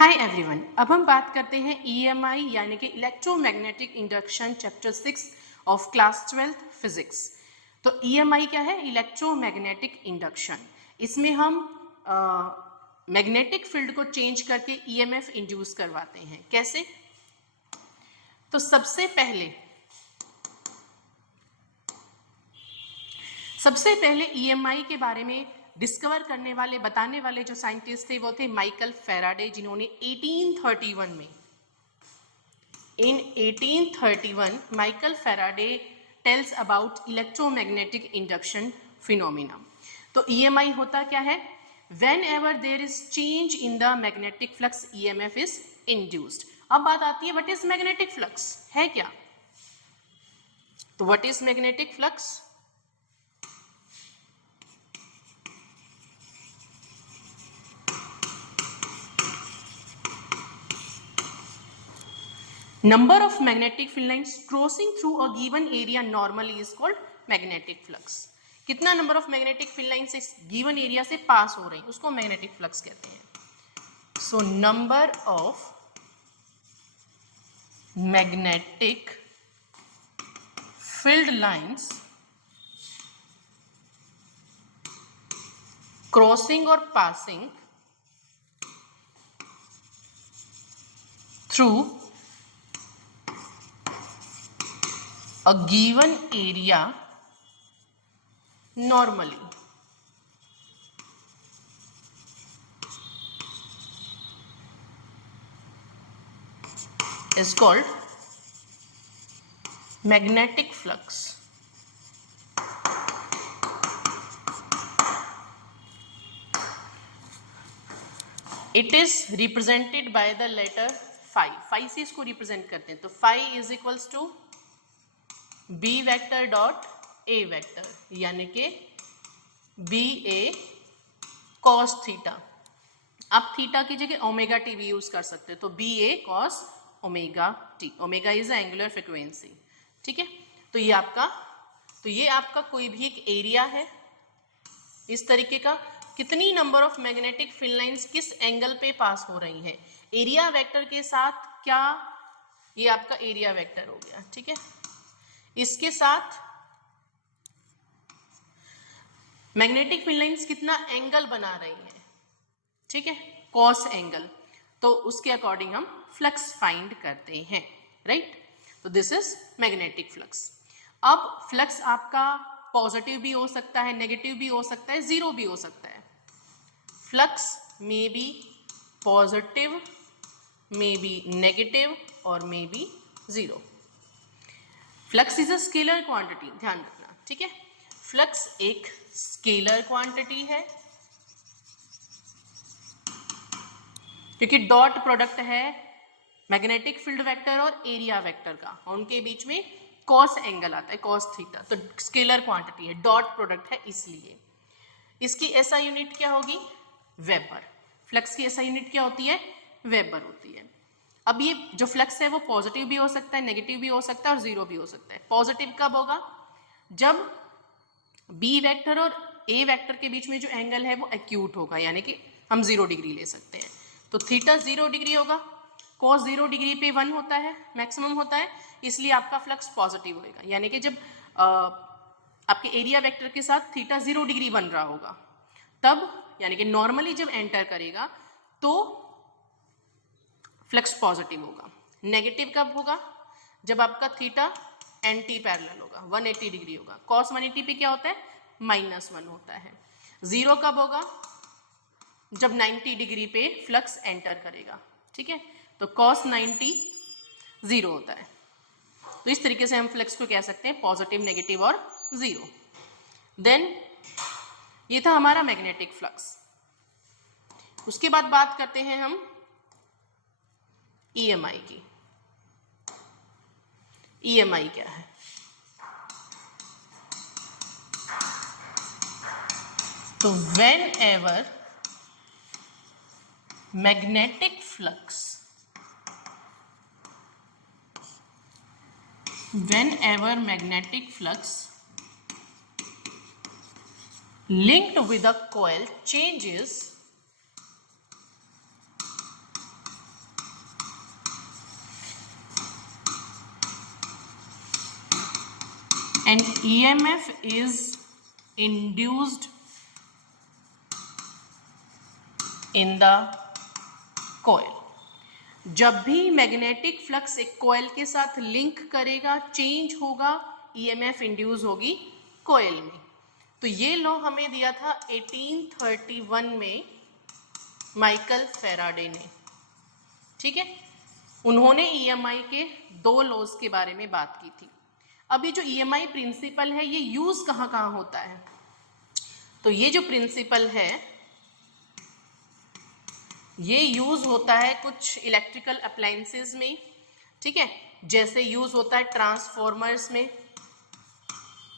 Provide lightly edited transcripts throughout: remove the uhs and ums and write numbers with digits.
Hi everyone, अब हम बात करते हैं ईएमआई यानी कि electromagnetic induction chapter 6 of class 12 physics. तो ईएमआई क्या है? Electromagnetic induction. इसमें हम मैग्नेटिक फील्ड को चेंज करके ईएमएफ इंड्यूस करवाते हैं। कैसे? तो सबसे पहले ईएमआई के बारे में डिस्कवर करने वाले, बताने वाले जो साइंटिस्ट थे वो थे माइकल फैराडे, जिन्होंने 1831 में In 1831, Michael Faraday tells about electromagnetic induction phenomena. तो EMI होता क्या है? Whenever there is change in the magnetic flux, EMF is induced. अब बात आती है, what is magnetic flux? है क्या? तो what is magnetic flux? Number of magnetic field lines crossing through a given area normally is called magnetic flux. कितना number of magnetic field lines इस given area से पास हो रही है उसको मैग्नेटिक फ्लक्स कहते हैं। So number of magnetic field lines crossing और passing through a given area normally is called magnetic flux. It is represented by the letter phi. Phi से इसको रिप्रेजेंट करते हैं, तो phi is equals to b vector dot a vector, यानी कि B A cos theta. आप theta की जगह ओमेगा टी भी यूज कर सकते हो, तो B A cos omega t. Omega is angular frequency, ठीक है। तो ये आपका कोई भी एक एरिया है इस तरीके का। कितनी number of magnetic field lines किस एंगल पे पास हो रही है? एरिया वेक्टर के साथ, क्या ये आपका एरिया वेक्टर हो गया, ठीक है। इसके साथ मैग्नेटिक फील्ड लाइंस कितना एंगल बना रही है, ठीक है, कॉस एंगल। तो उसके अकॉर्डिंग हम फ्लक्स फाइंड करते हैं, राइट। तो दिस इज मैग्नेटिक फ्लक्स। अब फ्लक्स आपका पॉजिटिव भी हो सकता है, नेगेटिव भी हो सकता है, जीरो भी हो सकता है। Flux may be positive, may be negative और may be zero. Flux is a scalar quantity, ध्यान रखना, ठीक है। फ्लक्स एक स्केलर क्वांटिटी है क्योंकि डॉट प्रोडक्ट है मैग्नेटिक फील्ड वेक्टर और एरिया वेक्टर का, और उनके बीच में कॉस एंगल आता है, कॉस थीटा। तो स्केलर क्वांटिटी है, डॉट प्रोडक्ट है, इसलिए इसकी एसआई यूनिट क्या होगी? वेबर। फ्लक्स की एसआई यूनिट क्या होती है? वेबर होती है। अब ये जो फ्लक्स है वो पॉजिटिव भी हो सकता है, नेगेटिव भी हो सकता है और जीरो भी हो सकता है। पॉजिटिव कब होगा? जब बी वेक्टर और ए वेक्टर के बीच में जो एंगल है वो एक्यूट होगा, यानी कि हम 0 डिग्री ले सकते हैं। तो थीटा 0 डिग्री होगा, कॉस 0 डिग्री पे 1 होता है, मैक्सिमम होता है, इसलिए आपका फ्लक्स पॉजिटिव होगा। यानी कि जब आपके एरिया वेक्टर के साथ थीटा 0 डिग्री बन रहा होगा तब, यानी कि नॉर्मली जब एंटर करेगा तो फ्लक्स पॉजिटिव होगा। नेगेटिव कब होगा? जब आपका थीटा एंटी पैरेलल होगा, 180 डिग्री होगा। कॉस 180 पे क्या होता है? -1 होता है। जीरो कब होगा? जब 90 डिग्री पे फ्लक्स एंटर करेगा, ठीक है। तो कॉस 90 जीरो होता है। तो इस तरीके से हम फ्लक्स को कह सकते हैं पॉजिटिव, नेगेटिव और जीरो। देन ये था हमारा मैग्नेटिक फ्लक्स। उसके बाद बात करते हैं हम ईएमआई की। ईएमआई क्या है? तो whenever magnetic flux linked with a coil changes and EMF is induced in the coil. जब भी मैग्नेटिक फ्लक्स एक कॉइल के साथ लिंक करेगा, चेंज होगा, EMF इंड्यूस होगी कॉइल में। तो ये लॉ हमें दिया था 1831 में माइकल फैराडे ने, ठीक है। उन्होंने EMI के 2 लॉज के बारे में बात की थी। अब ये जो EMI प्रिंसिपल है, ये यूज कहाँ कहाँ होता है? तो ये जो प्रिंसिपल है ये यूज होता है कुछ इलेक्ट्रिकल अप्लायंसेस में, ठीक है। जैसे यूज होता है ट्रांसफॉर्मर्स में,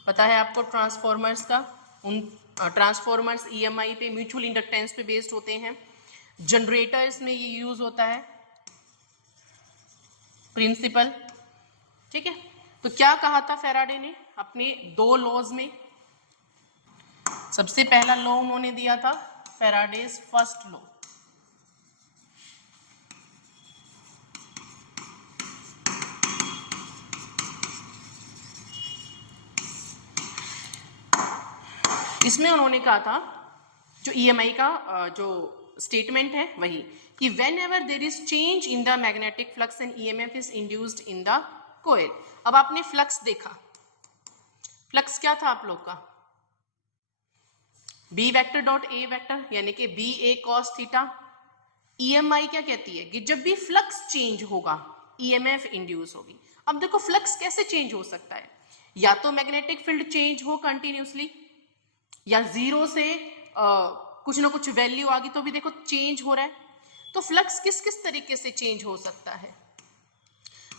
पता है आपको ट्रांसफॉर्मर्स का। उन ट्रांसफॉर्मर्स EMI पे, म्यूचुअल इंडक्टेंस पे बेस्ड होते हैं। जनरेटर्स में ये यूज होता है प्रिंसिपल, ठीक है। तो क्या कहा था फैराडे ने अपने 2 लॉज में? सबसे पहला लॉ उन्होंने दिया था फैराडेज फर्स्ट लॉ। इसमें उन्होंने कहा था, जो EMI का जो स्टेटमेंट है वही, कि whenever there is change in the magnetic flux and EMF is induced in the coil. अब आपने फ्लक्स देखा, फ्लक्स क्या था आप लोग का? B vector dot A vector, यानी कि BA cos थीटा। EMI क्या कहती है कि जब भी फ्लक्स चेंज होगा EMF इंड्यूस होगी। अब देखो फ्लक्स कैसे चेंज हो सकता है? या तो मैग्नेटिक फील्ड चेंज हो कंटिन्यूसली, या जीरो से कुछ ना कुछ वैल्यू आ गई तो भी देखो चेंज हो रहा है। तो फ्लक्स किस किस तरीके से चेंज हो सकता है?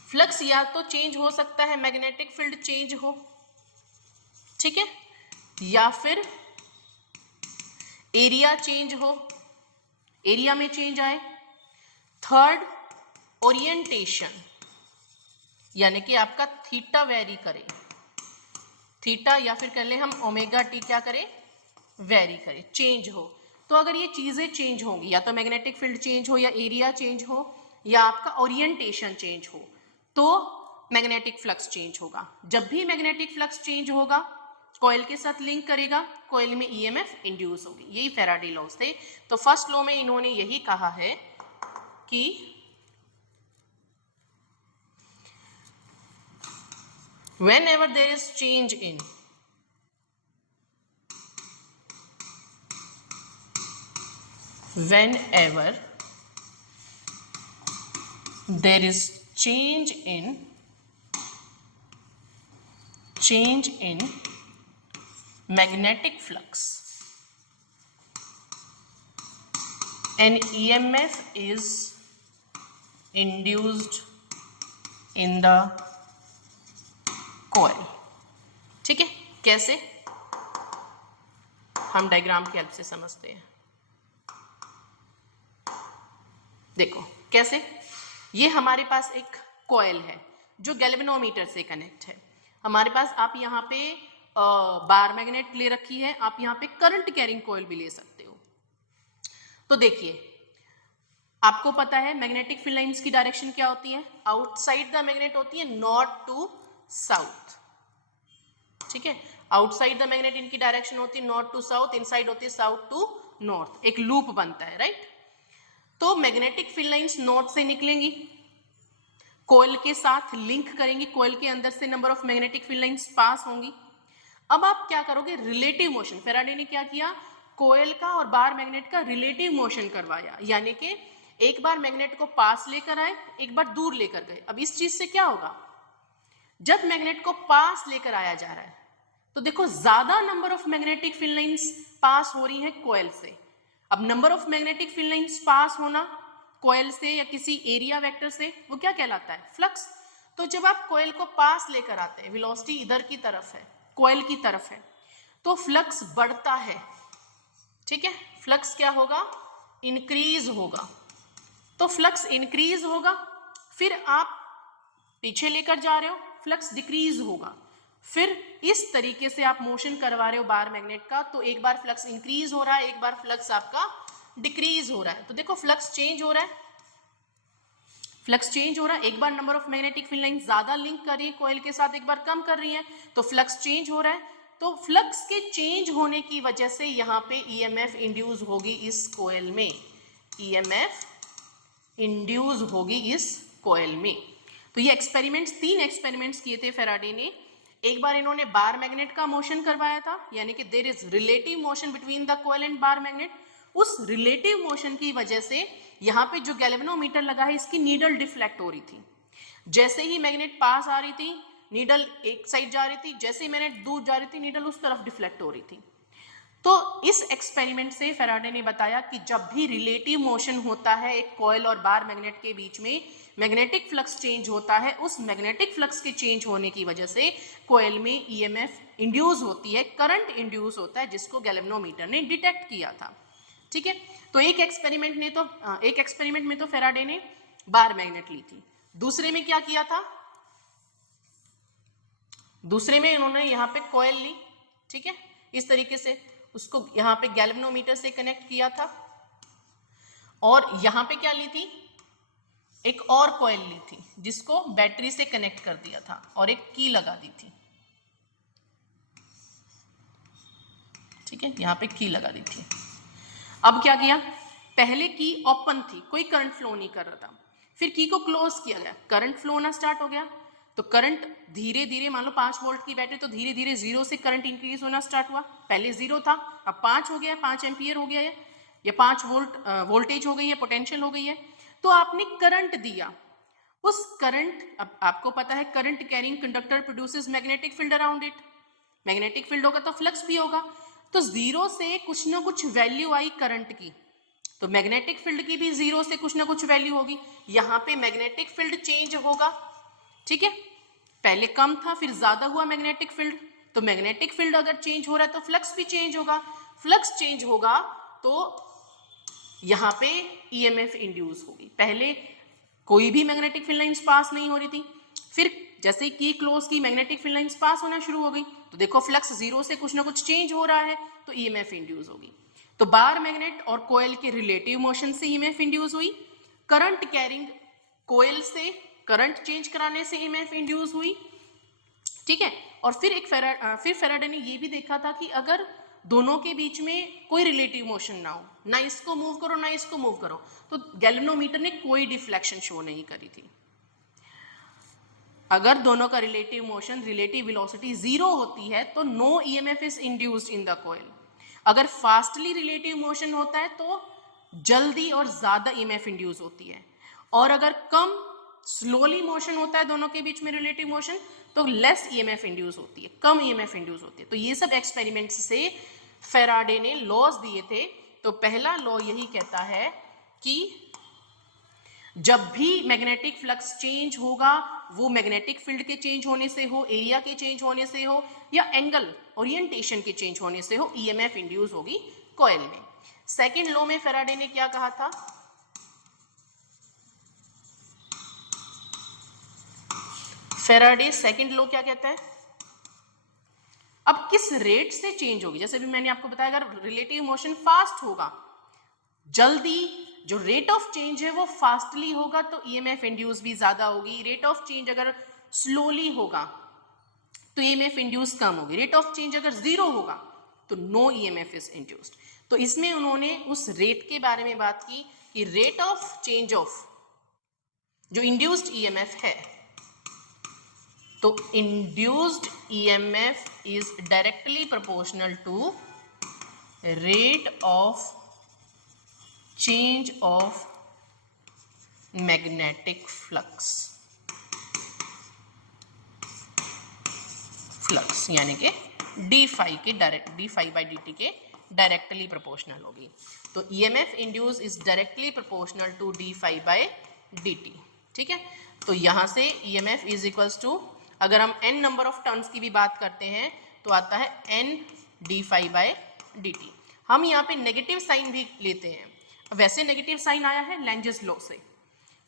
फ्लक्स या तो चेंज हो सकता है मैग्नेटिक फील्ड चेंज हो, ठीक है, या फिर एरिया चेंज हो, एरिया में चेंज आए। थर्ड, ओरिएंटेशन, यानी कि आपका थीटा वेरी करे, थीटा या फिर कर ले हम ओमेगा टी क्या करे, वेरी करे, चेंज हो। तो अगर ये चीजें चेंज होंगी, या तो मैग्नेटिक फील्ड चेंज हो, या एरिया चेंज हो, या आपका ओरिएंटेशन चेंज हो, तो मैग्नेटिक फ्लक्स चेंज होगा। जब भी मैग्नेटिक फ्लक्स चेंज होगा, कॉइल के साथ लिंक करेगा, कॉइल में EMF इंड्यूस होगी। यही फैराडे लॉज थे। तो फर्स्ट लॉ में इन्होंने यही कहा है कि whenever there is change in whenever there is change in magnetic flux and EMF is induced in the coil, ठीक है। कैसे? हम डायग्राम की हेल्प से समझते हैं। देखो कैसे, ये हमारे पास एक कॉइल है जो गैल्वेनोमीटर से कनेक्ट है। हमारे पास आप यहाँ पे बार मैग्नेट ले रखी है, आप यहाँ पे करंट कैरिंग कॉइल भी ले सकते हो। तो देखिए, आपको पता है मैग्नेटिक फील्ड लाइंस की डायरेक्शन क्या होती है? आउटसाइड द मैग्नेट होती है नॉर्थ टू साउथ, ठीक है। आउटसाइड द मैग्नेट इनकी डायरेक्शन होती है नॉर्थ टू साउथ, इनसाइड होती है साउथ टू नॉर्थ, एक लूप बनता है, राइट। तो मैग्नेटिक फील्ड लाइंस नॉर्थ से निकलेंगी, कॉइल के साथ लिंक करेंगी, कॉइल के अंदर से number of magnetic field lines pass होंगी। अब आप क्या करोगे? रिलेटिव मोशन, फैराडे ने क्या किया, कॉइल का और बार मैग्नेट का रिलेटिव मोशन करवाया, यानी कि एक बार मैग्नेट को पास लेकर आए, एक बार दूर लेकर गए। अब इस चीज से क्या होगा, जब मैग्नेट को पास लेकर आया जा रहा है तो देखो ज्यादा number of magnetic field lines pass हो रही हैं कॉइल से। अब number of magnetic field lines pass होना कॉइल से या किसी एरिया वेक्टर से, वो क्या कहलाता है? फ्लक्स। तो जब आप कॉइल को पास लेकर आते हैं, वेलोसिटी इधर की तरफ है, कॉइल की तरफ है, तो फ्लक्स बढ़ता है, ठीक है। फ्लक्स क्या होगा? इंक्रीज होगा। तो फ्लक्स इंक्रीज होगा, फिर आप पीछे लेकर जा रहे हो, फ्लक्स डिक्रीज होगा। फिर इस तरीके से आप मोशन करवा रहे हो बार मैग्नेट का, तो एक बार फ्लक्स इंक्रीज हो रहा है, एक बार फ्लक्स आपका डिक्रीज हो रहा है। तो देखो फ्लक्स चेंज हो रहा है, फ्लक्स चेंज हो रहा है, एक बार number of magnetic field line ज्यादा लिंक कर रही है कॉइल के साथ, एक बार कम कर रही है, तो फ्लक्स चेंज हो रहा है। तो फ्लक्स के चेंज होने की वजह से यहाँ पे ईएमएफ इंड्यूस होगी इस कॉइल में, ईएमएफ इंड्यूस होगी इस कॉइल में। तो ये एक्सपेरिमेंट्स, 3 एक्सपेरिमेंट्स किए थे फेराडे ने। एक बार इन्होंने बार मैग्नेट का मोशन करवाया था, यानी कि there is relative motion between the coil and bar magnet. उस रिलेटिव मोशन की वजह से यहाँ पे जो गैल्वेनोमीटर लगा है इसकी नीडल डिफ्लेक्ट हो रही थी। जैसे ही मैग्नेट पास आ रही थी, नीडल एक साइड जा रही थी, जैसे ही मैग्नेट दूर जा रही थी, नीडल उस तरफ डिफ्लेक्ट हो रही थी। तो इस एक्सपेरिमेंट से फेराडे ने बताया कि जब भी रिलेटिव मोशन होता है एक कॉइल और बार मैग्नेट के बीच में, मैग्नेटिक फ्लक्स चेंज होता है, उस मैग्नेटिक फ्लक्स के चेंज होने की वजह से कॉइल में ईएमएफ इंड्यूस होती है, करंट इंड्यूस होता है, जिसको गैल्वेनोमीटर ने डिटेक्ट किया था। ठीक है, तो एक एक्सपेरिमेंट में तो फेराडे ने बार मैग्नेट ली थी। दूसरे में क्या किया था, दूसरे में उन्होंने यहाँ पे कॉइल ली, ठीक है, इस तरीके से उसको यहाँ पे गैल्वेनोमीटर से कनेक्ट किया था, और यहाँ पे क्या ली थी, एक और कॉइल ली थी जिसको बैटरी से कनेक्ट कर दिया था और एक की लगा दी थी। ठीक है, यहाँ पे की लगा दी थी। अब क्या किया, पहले की ओपन थी, कोई करंट फ्लो नहीं कर रहा था, फिर की को क्लोज किया गया, करंट फ्लो होना स्टार्ट हो गया। तो करंट धीरे धीरे, मान लो 5 वोल्ट की बैटरी, तो धीरे धीरे 0 से करंट इंक्रीज होना स्टार्ट हुआ। पहले 0 था, अब 5 हो गया, 5 एम्पियर हो गया है, या 5 वोल्ट वोल्टेज हो गई है, पोटेंशियल हो गई है। तो आपने करंट दिया, उस करंट, अब आपको पता है current carrying conductor produces magnetic field around it, magnetic field होगा तो फ्लक्स भी होगा। तो 0 से कुछ ना कुछ वैल्यू आई करंट की, तो मैग्नेटिक फील्ड की भी 0 से कुछ ना कुछ वैल्यू होगी। यहाँ पे मैग्नेटिक फील्ड चेंज होगा, ठीक है, पहले कम था फिर ज्यादा हुआ मैग्नेटिक फील्ड, तो मैग्नेटिक फील्ड अगर चेंज हो रहा है तो फ्लक्स भी चेंज होगा, फ्लक्स चेंज होगा तो यहाँ पे ईएमएफ इंड्यूस होगी। पहले कोई भी मैग्नेटिक फील्ड लाइंस पास नहीं हो रही थी, फिर जैसे की क्लोज की मैग्नेटिक फील्ड लाइंस पास होना शुरू हो गई, तो देखो फ्लक्स 0 से कुछ ना कुछ चेंज हो रहा है, तो ईएमएफ इंड्यूस होगी। तो बार मैग्नेट और कोयल के रिलेटिव मोशन से ईएमएफ इंड्यूस हुई, करंट कैरिंग कोयल से करंट चेंज कराने से ईएमएफ इंड्यूस हुई, ठीक है। और फिर फेराडे ने ये भी देखा था कि अगर दोनों के बीच में कोई रिलेटिव मोशन ना हो, ना इसको मूव करो ना इसको मूव करो, तो गैल्वेनोमीटर ने कोई डिफ्लेक्शन शो नहीं करी थी। अगर दोनों का रिलेटिव मोशन, रिलेटिव वेलोसिटी 0 होती है तो no EMF is induced in the coil. अगर फास्टली रिलेटिव मोशन होता है तो जल्दी और ज्यादा ईएमएफ इंड्यूस होती है, और अगर कम स्लोली मोशन होता है दोनों के बीच में रिलेटिव मोशन, तो लेस ईएमएफ इंड्यूस होती है, कम ईएमएफ इंड्यूस होती है। तो ये सब एक्सपेरिमेंट्स से फेराडे ने लॉज दिए थे। तो पहला लॉ यही कहता है कि जब भी मैग्नेटिक फ्लक्स चेंज होगा, वो मैग्नेटिक फील्ड के चेंज होने से हो, एरिया के चेंज होने से हो, या एंगल ओरिएंटेशन के चेंज होने से हो, ईएमएफ इंड्यूस होगी कॉइल में। सेकेंड लॉ में फेराडे ने क्या कहा था, फेराडे सेकेंड लॉ क्या कहता है, अब किस रेट से चेंज होगी, जैसे भी मैंने आपको बताया, अगर रिलेटिव मोशन फास्ट होगा, जल्दी जो रेट ऑफ चेंज है वो फास्टली होगा तो ईएमएफ इंड्यूस भी ज्यादा होगी। रेट ऑफ चेंज अगर स्लोली होगा तो ईएमएफ इंड्यूस कम होगी। रेट ऑफ चेंज अगर 0 होगा तो नो ईएमएफ इज इंड्यूस्ड। तो इसमें उन्होंने उस रेट के बारे में बात की कि रेट ऑफ चेंज ऑफ जो इंड्यूस्ड ईएमएफ है, तो induced EMF is directly proportional to rate of change of magnetic flux, flux यानी कि डी फाई के direct, d phi by d t के डायरेक्टली प्रोपोर्शनल होगी। तो EMF induce is directly proportional to d phi by d t, ठीक है। तो यहाँ से ईएमएफ इज इक्वल्स टू, अगर हम n नंबर ऑफ टर्न्स की भी बात करते हैं तो आता है n d phi by d t. हम यहाँ पे नेगेटिव साइन भी लेते हैं, वैसे नेगेटिव साइन आया है लेंजेस लॉ से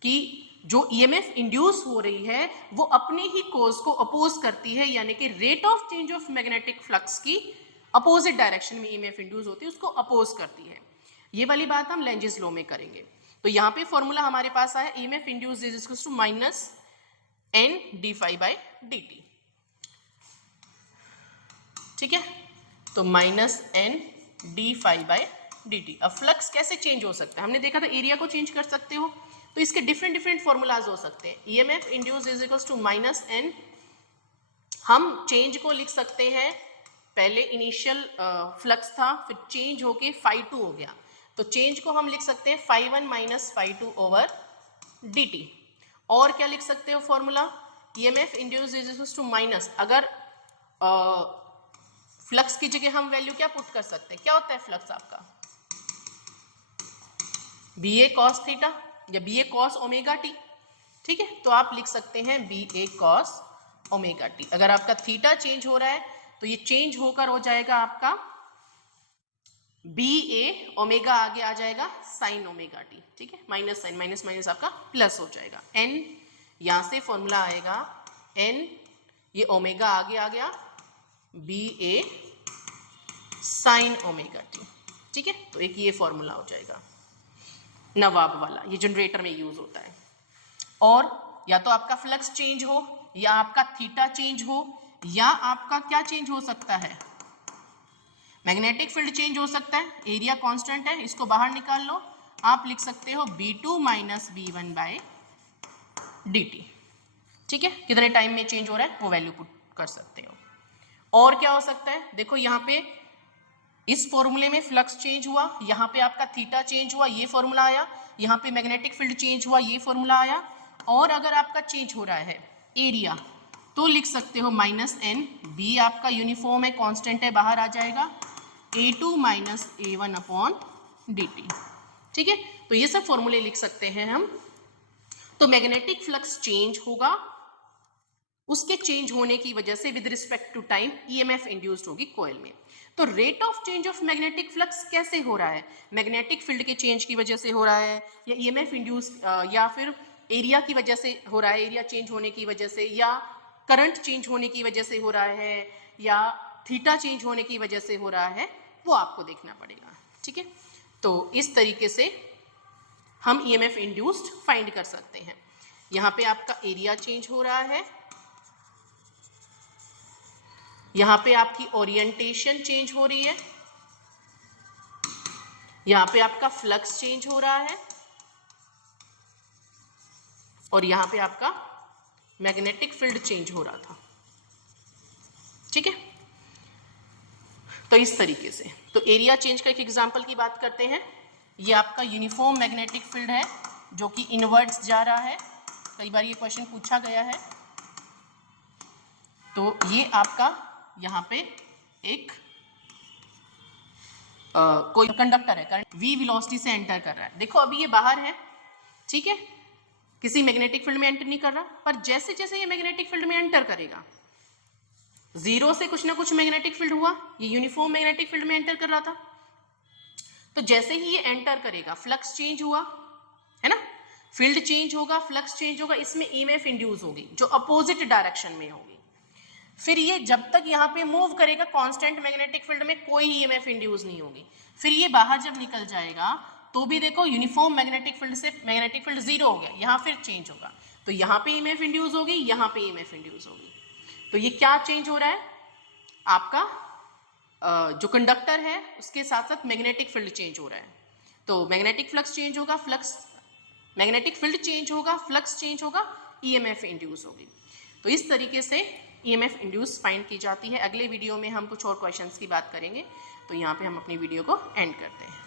कि जो ईएमएफ इंड्यूस हो रही है वो अपने ही कोज को अपोज करती है, यानी कि rate of change of magnetic flux की अपोजिट डायरेक्शन में ईएमएफ इंड्यूस होती है, उसको अपोज करती है। ये वाली बात हम लेंजेस लॉ में करेंगे। तो यहाँ पे फॉर्मूला हमारे पास आया EMF induced is equal to minus n d phi by d t, ठीक है। तो minus n d phi by d t. अब फ्लक्स कैसे चेंज हो सकता है, हमने देखा था एरिया को चेंज कर सकते हो, तो इसके डिफरेंट फॉर्मूलाज हो सकते हैं। EMF induced is equal to minus n, हम चेंज को लिख सकते हैं, पहले इनिशियल फ्लक्स था, फिर चेंज होके फाई टू हो गया, तो चेंज को हम लिख सकते हैं phi one minus phi two over d t. और क्या लिख सकते हो formula, EMF induced is equal to minus, अगर फ्लक्स की जगह हम वैल्यू क्या पुट कर सकते हैं, क्या होता है फ्लक्स आपका, बी ए कॉस थीटा या B A cos omega T, ठीक है। तो आप लिख सकते हैं B A cos omega T. अगर आपका थीटा चेंज हो रहा है तो ये चेंज होकर हो जाएगा आपका बी ए ओमेगा, आगे आ जाएगा साइन ओमेगा टी, ठीक है। माइनस साइन माइनस माइनस आपका प्लस हो जाएगा, एन यहां से फॉर्मूला आएगा एन, ये ओमेगा आगे आ गया, बी ए साइन ओमेगा टी, ठीक है। तो एक ये फॉर्मूला हो जाएगा नवाब वाला, ये जनरेटर में यूज होता है। और या तो आपका फ्लक्स चेंज हो, या आपका थीटा चेंज हो, या आपका क्या चेंज हो सकता है, मैग्नेटिक फील्ड चेंज हो सकता है। एरिया कांस्टेंट है, इसको बाहर निकाल लो, आप लिख सकते हो B2 minus B1 bye dt, ठीक है। कितने टाइम में चेंज हो रहा है वो वैल्यू पुट कर सकते हो। और क्या हो सकता है, देखो यहाँ पे इस फॉर्मूले में फ्लक्स चेंज हुआ, यहाँ पे आपका थीटा चेंज हुआ, ये फॉर्मूला आया, यहाँ पे मैग्नेटिक फील्ड चेंज हुआ, ये फॉर्मूला आया। और अगर आपका चेंज हो रहा है एरिया, तो लिख सकते हो माइनस एन, बी आपका यूनिफॉर्म है, कांस्टेंट है, बाहर आ जाएगा A2 minus A1 upon dt, ठीक है। तो ये सब फॉर्मूले लिख सकते हैं हम। तो मैग्नेटिक फ्लक्स चेंज होगा, उसके चेंज होने की वजह से with respect to time EMF induced होगी कॉइल में। तो rate of change of magnetic flux कैसे हो रहा है, मैग्नेटिक फील्ड के चेंज की वजह से हो रहा है, या ईएमएफ इंड्यूस, या फिर एरिया की वजह से हो रहा है, एरिया चेंज होने की वजह से, या करंट चेंज होने की वजह से हो रहा है, या थीटा चेंज होने की वजह से हो रहा है, वो आपको देखना पड़ेगा, ठीक है। तो इस तरीके से हम ईएमएफ इंड्यूस्ड फाइंड कर सकते हैं। यहाँ पे आपका एरिया चेंज हो रहा है, यहाँ पे आपकी ओरिएंटेशन चेंज हो रही है, यहाँ पे आपका फ्लक्स चेंज हो रहा है, और यहाँ पे आपका मैग्नेटिक फील्ड चेंज हो रहा था, ठीक है। तो इस तरीके से, तो एरिया चेंज का एक एग्जांपल की बात करते हैं। ये आपका यूनिफॉर्म मैग्नेटिक फील्ड है जो कि इनवर्ड्स जा रहा है, कई बार ये क्वेश्चन पूछा गया है। तो ये आपका यहाँ पे एक कोई कंडक्टर है, करंट v वेलोसिटी से एंटर कर रहा है। देखो अभी ये बाहर है, ठीक है, किसी मैग्नेटिक फील्ड में एंटर नहीं कर रहा, पर जैसे जैसे ये मैग्नेटिक फील्ड में एंटर करेगा, जीरो से कुछ ना कुछ मैग्नेटिक फील्ड हुआ, ये यूनिफॉर्म मैग्नेटिक फील्ड में एंटर कर रहा था, तो जैसे ही ये एंटर करेगा फ्लक्स चेंज हुआ, है ना, फील्ड चेंज होगा, फ्लक्स चेंज होगा, इसमें ईएमएफ इंड्यूस होगी जो अपोजिट डायरेक्शन में होगी। फिर ये जब तक यहाँ पे मूव करेगा कांस्टेंट मैग्नेटिक फील्ड में कोई ईएमएफ इंड्यूस नहीं होगी। फिर ये बाहर जब निकल जाएगा तो भी देखो यूनिफॉर्म मैग्नेटिक फील्ड से मैग्नेटिक फील्ड जीरो हो गया, यहाँ फिर चेंज होगा, तो यहाँ पे ईएमएफ इंड्यूस होगी, यहाँ पे ईएमएफ इंड्यूस होगी। तो ये क्या चेंज हो रहा है, आपका जो कंडक्टर है उसके साथ साथ मैग्नेटिक फील्ड चेंज हो रहा है। तो मैग्नेटिक फ्लक्स चेंज होगा, फ्लक्स मैग्नेटिक फील्ड चेंज होगा, फ्लक्स चेंज होगा, ईएमएफ इंड्यूस होगी। तो इस तरीके से ईएमएफ इंड्यूस फाइंड की जाती है। अगले वीडियो में हम कुछ और क्वेश्चंस की बात करेंगे। तो यहाँ पे हम अपनी वीडियो को एंड करते हैं।